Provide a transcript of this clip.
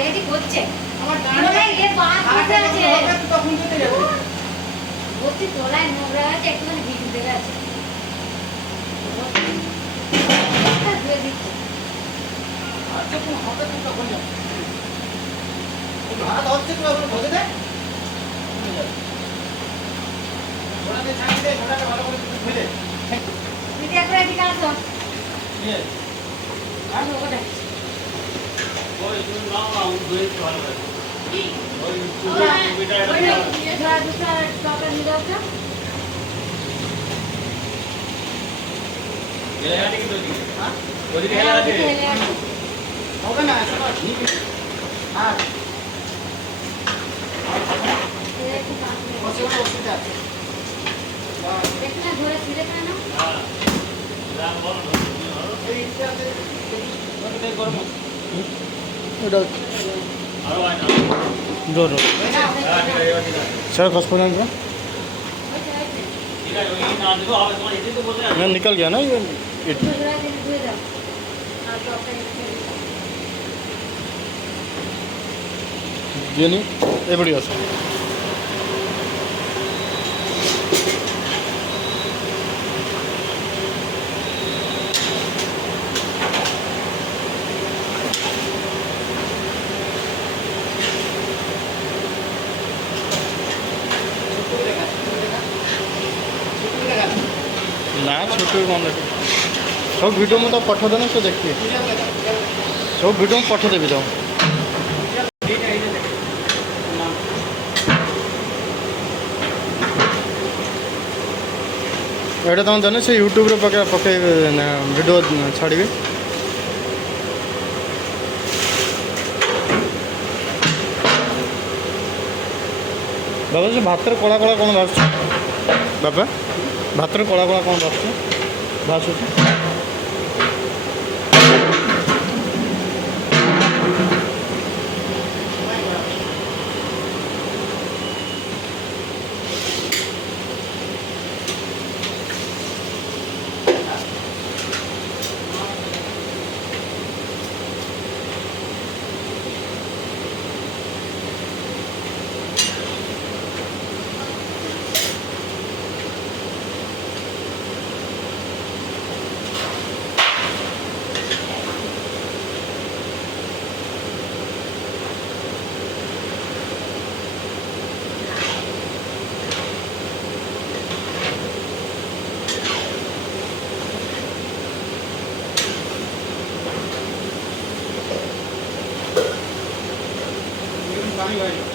ready করছে তোলায় নোংরা আছে একটুখানি ভিজে দেবে আছে আচ্ছা তুমি হবে তুমি তখন যাও ভাড়া হচ্ছে তুমি এখন বলে দে ওটাতে ছাড়ি দে ওটাকে ভালো করে ধুলে দিদি একবার এদিকে আসো ইয়ে আর ওটা ওই তুমি নাও না ধুয়ে ভালো করে কি ওই ওটা ছবিটা এটা দুটো টপটা নিয়ে দাও তো গেলে আছে কি তোর দিকে হ্যাঁ ওদিকে হেলা আছে হবে না শোনো ঠিক হ্যাঁ বসে অসুবিধা আছে দেখনা ধরে ছিঁড়ে খায় না হ্যাঁ রাম বলো এই ইচ্ছাতে ওটাতে গরম এটা আরো আয় না জোর হ্যাঁ ঠিক আছে सर खस पड़ेगा ঠিক আছে ওই না দেখো আবার তোমার এসে তো বলতে मैं निकल गया ना ये ধরে ধুয়ে দাও আর টপটা ये नहीं ये बढ़िया से ना छोटे कौन सब वीडियो में तो पठा देना तो देखिए सब वीडियो में पठा देवी तो এটা ତମ ଜାନେ ସେ ୟୁଟ୍ୟୁବରେ ପକେଇବେ ଭିଡ଼ିଓ ଛାଡ଼ିବେ ବାବା ସେ ଭାତରେ କଳା କଳା କ'ଣ ଭାସୁଛି ବାପା ଭାତରେ କଳା କଳା କ'ଣ ଭାସୁଛି পানি হয়